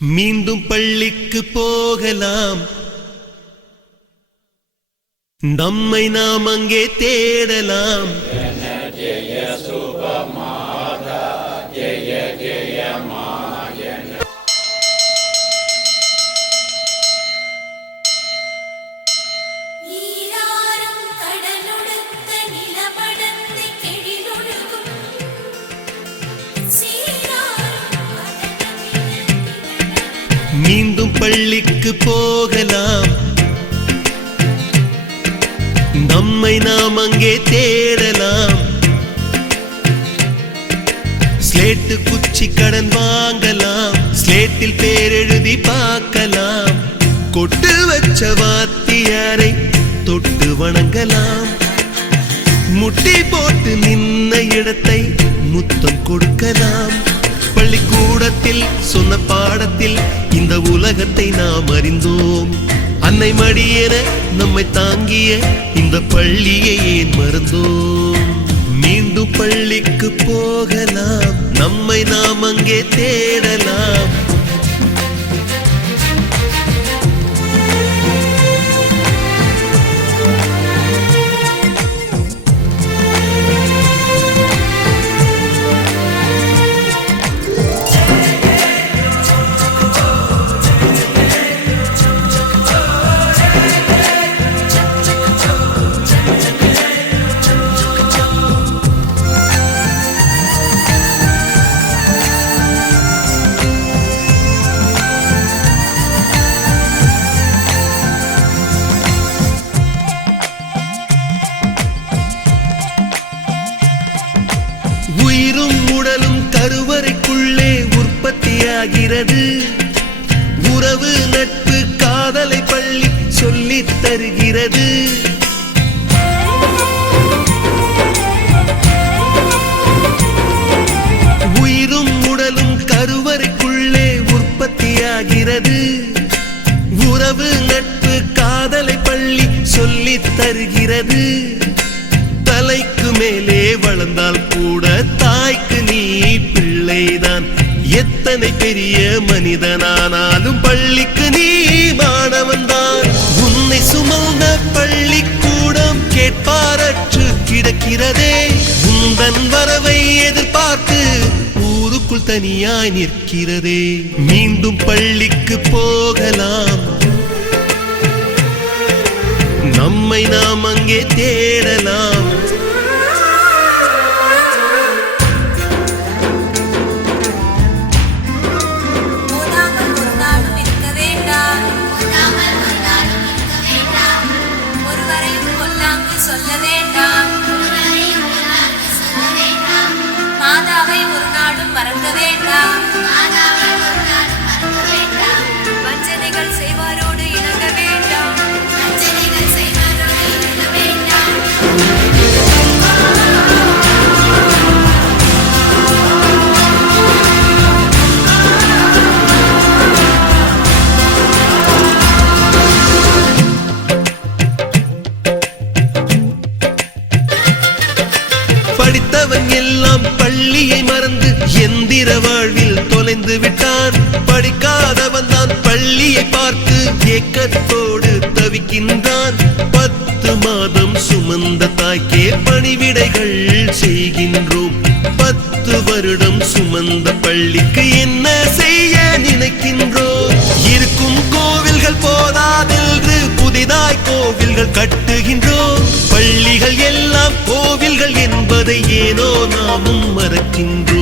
மீண்டும் பள்ளிக்கு போகலாம், நம்மை நாம் அங்கே தேடலாம். ஜெய சுபமாதா ஜெய ஜெய மாயன. மீண்டும் பள்ளிக்கு போகலாம், நம்மை நாம் அங்கே தேடலாம். ஸ்லேட்டு குச்சி கடன் வாங்கலாம், ஸ்லேட்டில் பேரெழுதி பார்க்கலாம். கொட்டு வச்ச வாத்தியாரை தொட்டு வணங்கலாம். முட்டி போட்டு நின்ன இடத்தை முத்தம் கொடுக்கலாம். பள்ளிக்கூடத்தில் சொன்ன பாடத்தில் இந்த உலகத்தை நாம் அறிந்தோம். அன்னை மடியென நம்மை தாங்கிய இந்த பள்ளியை ஏன் மறந்தோம்? மீண்டும் பள்ளிக்கு போகலாம், நம்மை நாம் அங்கே தேடலாம். உயிரும் உடலும் கருவறைக்குள்ளே உற்பத்தியாகிறது. உறவு நட்பு காதலை பள்ளி சொல்லித் தருகிறது. உயிரும் உடலும் கருவறைக்குள்ளே உற்பத்தியாகிறது. உறவு நட்பு காதலை பள்ளி சொல்லித் தருகிறது. தலைக்கு மேலே வளர்ந்தால் கூட தாய்க்கு நீ பிள்ளைதான். எத்தனை பெரிய மனிதனானாலும் பள்ளிக்கு நீ மாணவன்தான். உன்னை சுமந்த பள்ளிக்கூடம் கேட்பாரற்று கிடக்கிறதே. உந்தன் வரவை எதிர்பார்த்து ஊருக்குள் தனியாய் நிற்கிறதே. மீண்டும் பள்ளிக்கு போகலாம், நம்மை நாம் அங்கே தேடலாம். சொல்ல வேண்டாம், மாதாவை ஒரு நாளும் மறக்க வேண்டாம். வஞ்சனைகள் செய்வாரோடு இணங்க வேண்டாம். படித்தவன் எல்லாம் பள்ளியை மறந்து எந்திர வாழ்வில் தொலைந்து விட்டான். படிக்காதவன் தான் பள்ளியை பார்த்து ஏக்கத்தோடு தவிக்கின்றான். 10 மாதம் சுமந்த தாய்க்கே பணிவிடைகள் செய்கின்றோம். 10 வருடம் சுமந்த பள்ளிக்கு என்ன செய்ய நினைக்கின்றோம்? இருக்கும் கோவில்கள் போதாதென்று புதிதாய் கோவில்கள் கட்டுகின்றோம். பள்ளிகள் எல்லாம் கோவில்கள் என்பதை ஏனோ நாமும் மறக்கின்றோம்.